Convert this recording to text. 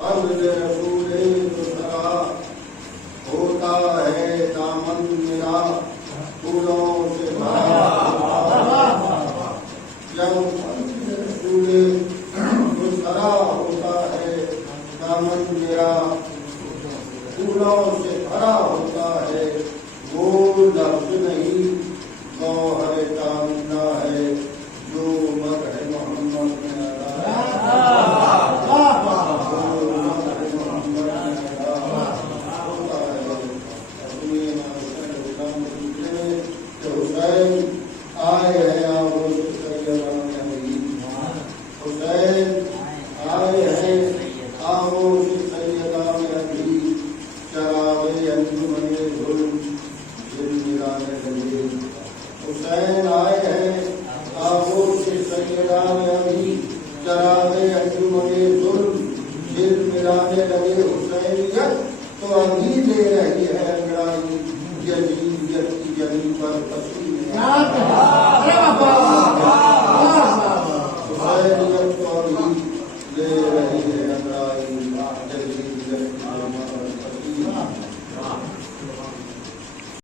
فضل رسول دوسرا ہوتا ہے دامن میرا پھولوں سے بھرا جب فضل رسول دوسرا ہوتا ہے دامن میرا پھولوں سے بھرا ہوتا ہے وہ لفظ نہیں گوہر کاملہ ہے جو مدح محمد میں حسین آئے ہیں آغوش سیدان حبیب حسین آئے ہیں آغوش سیدان حبیب چراغ انجمن ظلم زندگان حبیب حسین آئے ہیں آغوش سیدان حبیب چراغ انجمن ظلم دل ملانے لگے حسینیت تو ابھی دے رہی ہے انگڑائی